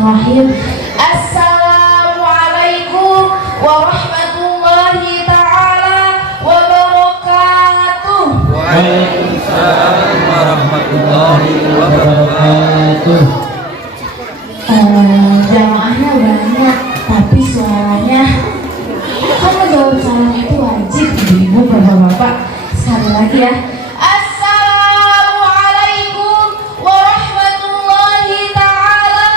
Bismillahirrahmanirrahim. Assalamualaikum warahmatullahi ta'ala wabarakatuh. Waalaikumsalam warahmatullahi wabarakatuh. Jamaahnya banyak, tapi suaranya kan menjawab salam itu wajib, ibu bapak-bapak. Sekali lagi ya. Assalamualaikum warahmatullahi ta'ala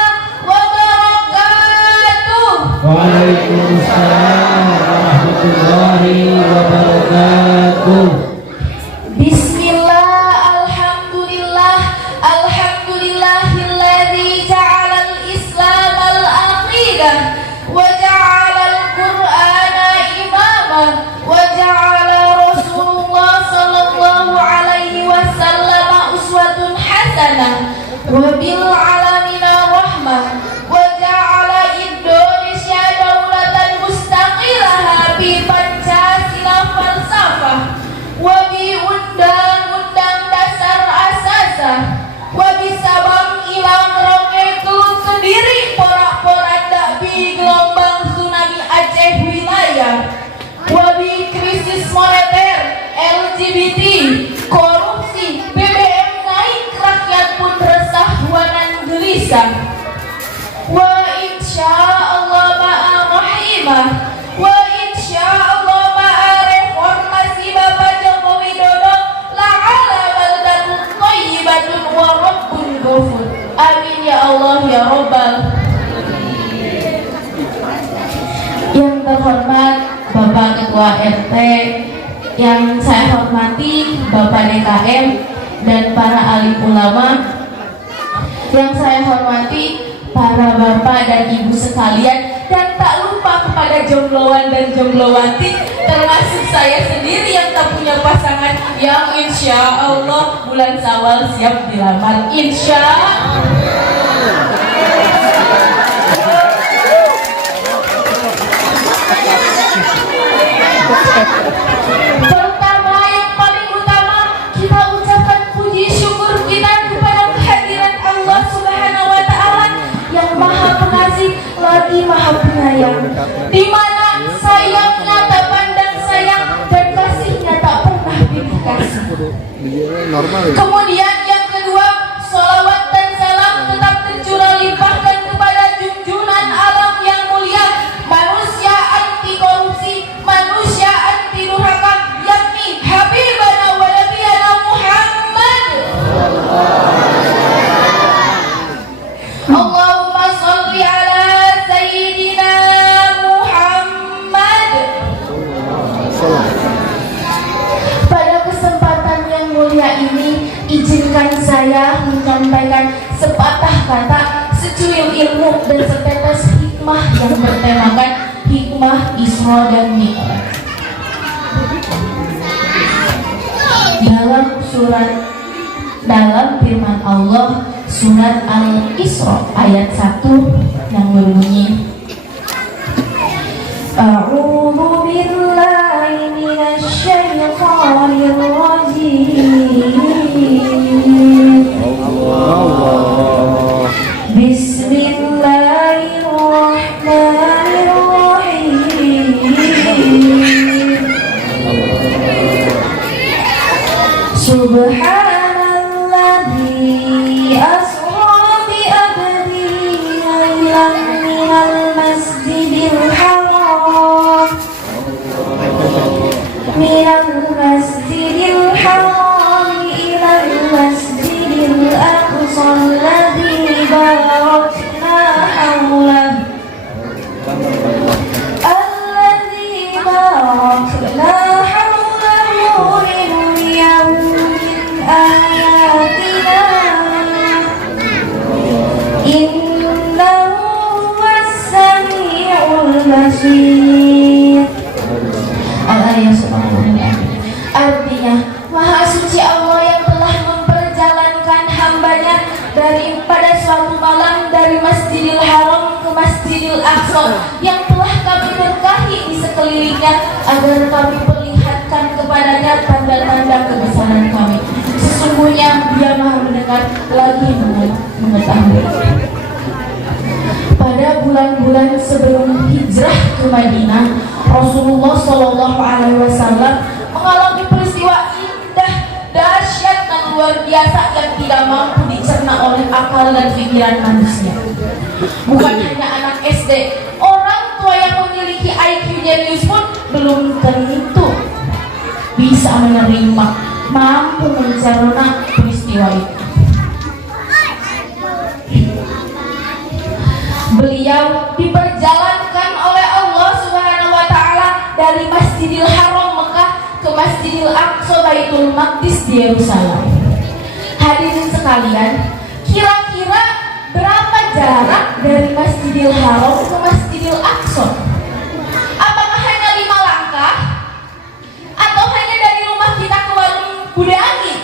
wabarakatuh. Waalaikumsalam warahmatullahi wabarakatuh. Bismillah, alhamdulillah, alhamdulillahilladzi ja'alal islam al-aqidah wa ja'alal qur'ana imama wa ja'ala rasulullah sallallahu alaihi wasallam uswatun hasanah wa bil alamina rahmah wa ja'ala Indonesia daulatan mustaqillah bi Pancasila falsafah wa bi undang-undang dasar asasah wa bi sabang ilang roketul sendiri porak-poranda bi gelombang tsunami Aceh wilayah wa bi krisis moneter LGBT korupsi BBM naik rakyat pun resah wanan gelisah wa insyaallah ma'a rahimah wa insyaallah ma'a reformasi Bapak Joko Widodo la'ala baldatun thayyibatun wa rabbun ghafur. Amin ya Allah ya Rabbal. Yang terhormat Bapak Ketua RT, yang saya hormati Bapak DKM dan para alim ulama, yang saya hormati para bapak dan ibu sekalian, dan tak lupa kepada jombloan dan jomblowati, termasuk saya sendiri yang tak punya pasangan, yang insya Allah bulan Syawal siap dilamar, insya Pertama, yang paling utama, kita ucapkan puji syukur kita kepada kehadiran Allah Subhanahu wa Ta'ala yang Maha Pengasih lagi Maha Penyayang, di mana sayangnya tak pandang sayang dan kasihnya tak pernah pilih kasih. Kemudian yang kedua, sholawat dan salam tetap tercurah limpahkan kepada junjungan alam yang mulia, manusia anti korupsi, manusia anti durhaka, yakni Habibana wa Nabiyana Muhammad. Allahumma sholli ala Sayyidina Muhammad. Pada kesempatan yang mulia ini, izinkan saya menyampaikan sepatah kata, secuil ilmu dan setetes hikmah yang bertemakan hikmah Isra dan Mi'raj. Dalam firman Allah surat Al-Isra ayat 1 yang berbunyi, A'udzu billahi minasy syaithanir rajim. Bismillahirrahmanirrahim. Subhanalladzi asra bi abdihi laylan minal masjidil haram ilal masjidil aqsa alladzi barakna hawlahu linuriyahu min ayatina innahu huwas sami'ul basir. Al-ayat subhanallah. Artinya, Maha Suci Allah yang telah memperjalankan hambanya daripada suatu malam dari Masjidil Haram ke Masjidil Aqsa yang telah kami berkahi di sekelilingnya, agar kami perlihatkan kepadanya tanda-tanda kebesaran kami. Sesungguhnya Dia Maha mendengar lagi mengetahui. bulan-bulan sebelum hijrah ke Madinah, Rasulullah Shallallahu Alaihi Wasallam mengalami peristiwa indah, dahsyat dan luar biasa yang tidak mampu dicerna oleh akal dan pikiran manusia. Bukan hanya anak SD, orang tua yang memiliki IQ jenius pun belum tentu bisa menerima, mampu mencerna peristiwa itu. Beliau diperjalankan oleh Allah Subhanahu wa taala dari Masjidil Haram Mekah ke Masjidil Aqsa Baitul Maqdis di Yerusalem. Hadirin sekalian, kira-kira berapa jarak dari Masjidil Haram ke Masjidil Aqsa? Apakah hanya 5 langkah? Atau hanya dari rumah kita ke warung Bude Angin?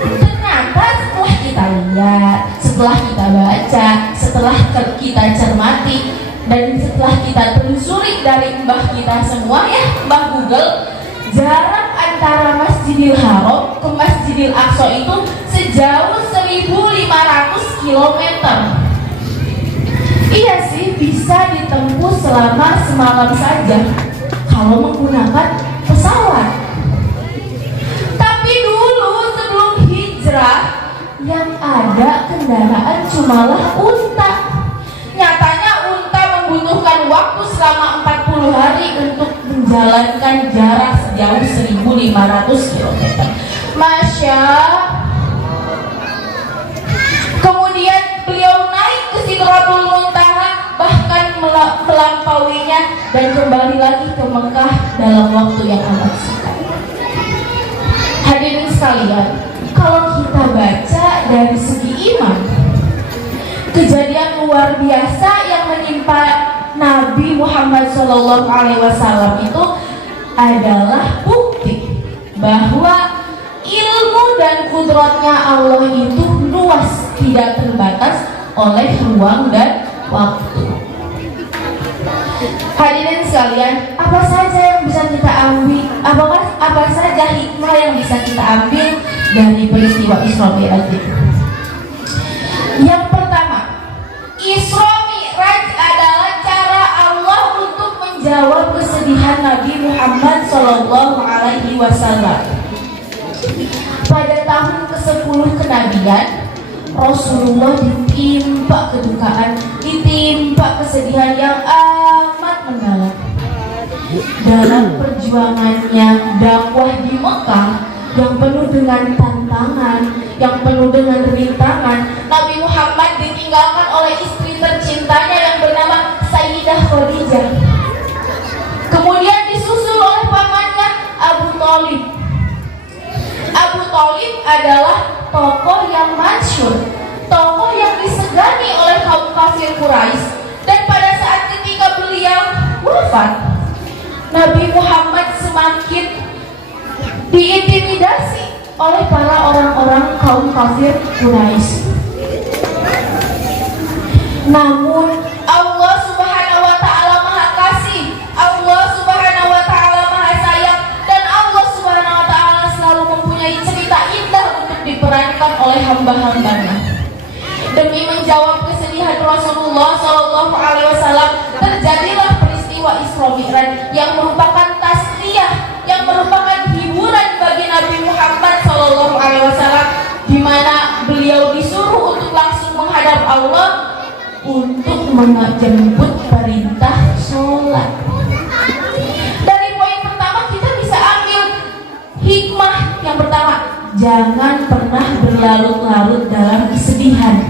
Ternyata setelah kita lihat, setelah kita baca, setelah kita cermati, dan setelah kita telusuri dari mbah kita semua ya, mbah Google, jarak antara Masjidil Haram ke Masjidil Aqsa itu sejauh 1.500 km. Iya sih, bisa ditempuh selama semalam saja kalau menggunakan pesawat. Tapi dulu sebelum hijrah yang ada kendaraan cumalah unta. Nyatanya unta membutuhkan waktu selama 40 hari untuk menjalankan jarak sejauh 1.500 km. Masya. Kemudian beliau naik ke Sidratul Muntaha, bahkan melampauinya dan kembali lagi ke Mekah dalam waktu yang amat singkat. Hadirin sekalian, kalau kita baca dari segi iman, kejadian luar biasa yang menimpa Nabi Muhammad SAW itu adalah bukti bahwa ilmu dan kudratnya Allah itu luas, tidak terbatas oleh ruang dan waktu. Hadirin sekalian, apa saja yang bisa kita ambil? Apa saja hikmah yang bisa kita ambil dari peristiwa Isra Mi'raj itu? Yang pertama, Isra Mi'raj adalah cara Allah untuk menjawab kesedihan Nabi Muhammad SAW. Pada tahun ke-10 kenabian, Rasulullah ditimpa kedukaan, ditimpa kesedihan yang amat mendalam. Dalam perjuangannya dakwah di Mekah yang penuh dengan tantangan, yang penuh dengan rintangan, Nabi Muhammad ditinggalkan oleh istri tercintanya yang bernama Sayyidah Khadijah. Kemudian disusul oleh pamannya Abu Thalib. Abu Thalib adalah tokoh yang masyhur, tokoh yang disegani oleh kaum kafir Quraisy, dan pada saat ketika beliau wafat, Nabi Muhammad semakin diintimidasi oleh para orang-orang kaum kafir Quraisy. Namun Allah Subhanahu wa taala Maha Kasih, Allah Subhanahu wa taala Maha Sayang, dan Allah Subhanahu wa taala selalu mempunyai cerita indah untuk diperankan oleh hamba-hambanya. Demi menjawab kesedihan Rasulullah SAW, terjadilah peristiwa Isra Mi'raj yang merupakan tasliyah, yang merupakan hiburan bagi Nabi Muhammad SAW, di mana beliau disuruh untuk langsung menghadap Allah untuk menjemput perintah sholat. Dari poin pertama kita bisa ambil hikmah yang pertama, jangan pernah berlarut-larut dalam kesedihan.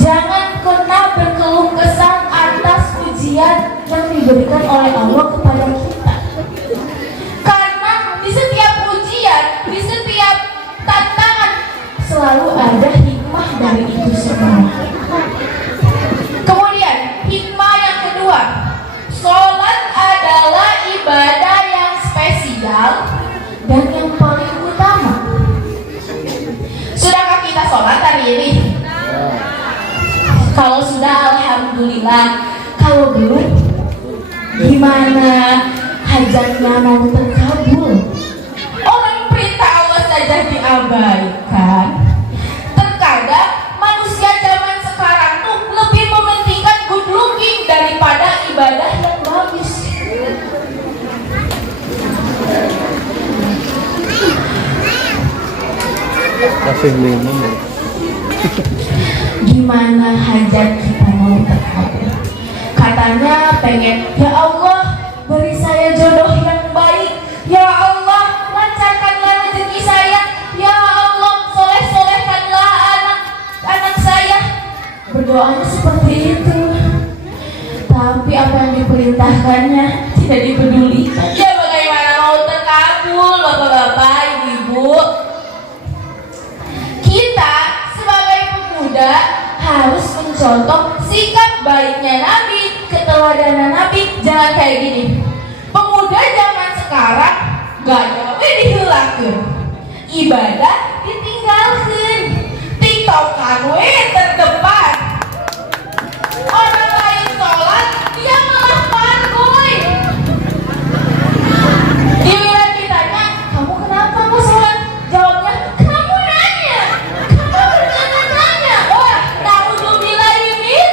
Jangan pernah berkeluh kesah atas ujian yang diberikan oleh Allah kepada kita. Karena di setiap ujian, di setiap tantangan selalu ada hikmah dari itu semua. Kemudian hikmah yang kedua, sholat adalah ibadah yang spesial dan yang paling utama. Sudahkah kita sholat hari ini? Kalau sudah, alhamdulillah. Kalau belum, gimana hajatnya mau terkabul? Orang perintah Allah saja diabaikan. Terkadang manusia zaman sekarang tuh lebih mementingkan Gimana hajat kita mau terkabul? Katanya pengen, ya Allah beri saya jodoh yang baik, ya Allah lancarkanlah rezeki saya, ya Allah soleh-solehkanlah anak saya. Berdoanya seperti itu, tapi apa yang diperintahkannya tidak dipedulikan. Ya bagaimana mau terkabul bapak-bapak, ibu-ibu? Kita sebagai pemuda harus mencontoh sikap baiknya Nabi, keteladanan Nabi. Jangan kayak gini. Pemuda zaman sekarang gaya we dihilangkan, ibadah ditinggalkan, tiktokan we terdepan. Orang lain sholat, dia malah parkoy. Giliran ditanya, kamu kenapa kok sholat? Jawabnya, kamu nanya, kamu bertanya-tanya. Wah, na'udzubillahi min.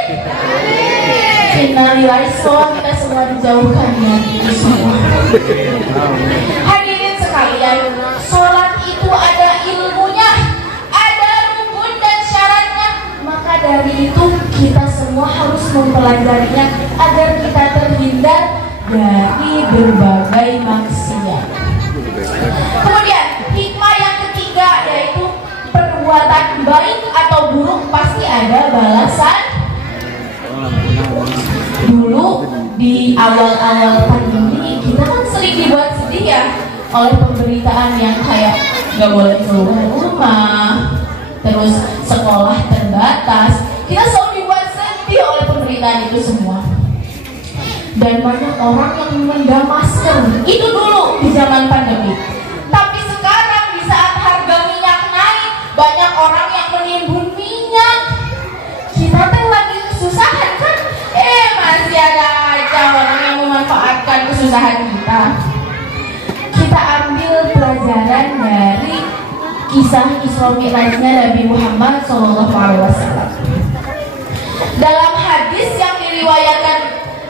Innalillahi, kita semua dijauhkan ya itu semua. Hadirin sekalian, sholat itu ada ilmunya, ada rukun dan syaratnya. Maka dari itu kita semua harus mempelajarinya agar kita terhindar dari berbagai maksiat. Kemudian hikmah yang ketiga yaitu perbuatan baik atau buruk pasti ada balasan. Dulu di awal-awal pandemi kita kan sering dibuat sedih ya oleh pemberitaan yang kayak nggak boleh keluar rumah, terus sekolah terbatas. Kita selalu dibuat sedih oleh pemberitaan itu semua. Dan banyak orang yang memendam masker. Itu dulu di zaman pandemi. Tapi sekarang di saat harga minyak naik, banyak orang yang menimbun minyak. Kita kan lagi kesusahan kan? Masih ada aja orang yang memanfaatkan kesusahan kita. Kita ambil pelajaran dari kisah Isra Mi'rajnya Nabi Muhammad SAW. Dalam hadis yang diriwayatkan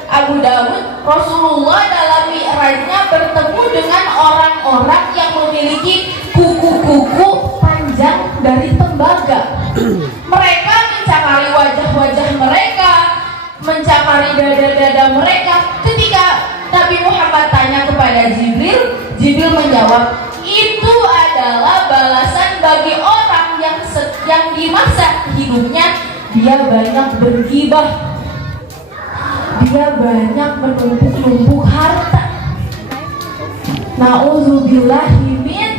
Abu Dawud, Rasulullah dalam Mi'rajnya bertemu dengan orang-orang yang memiliki kuku-kuku panjang dari tembaga. Mereka mencakari wajah-wajah mereka, mencakari dada-dada mereka. Ketika Nabi Muhammad tanya kepada Jibril, Jibril menjawab, itu adalah balasan bagi orang yang di masa hidupnya dia banyak bergibah, dia banyak menumpuk-numpuk harta. Na'udzubillahi min.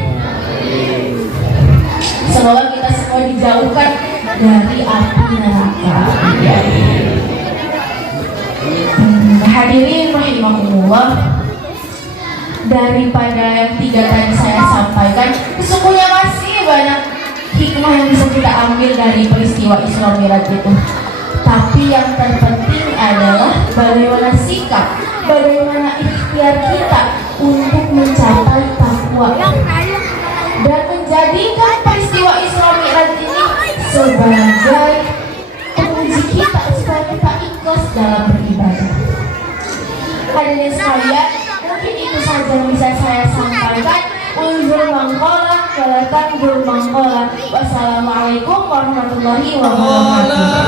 Semoga kita semua dijauhkan dari api neraka. Hadirin rahimahumullah, daripada yang tiga tadi saya sampaikan, sesungguhnya masih banyak hikmah yang bisa kita ambil dari peristiwa Isra Mi'raj itu. Tapi yang terpenting adalah bagaimana sikap, bagaimana ikhtiar kita untuk mencapai takwa dan menjadikan peristiwa Isra Mi'raj ini sebagai penguji kita supaya kita ikhlas dalam beribadah. Hadirin sekalian, mungkin itu saja yang bisa saya sampaikan. Unzur mangkola, kalatan gur mangkola. Wassalamualaikum warahmatullahi wabarakatuh.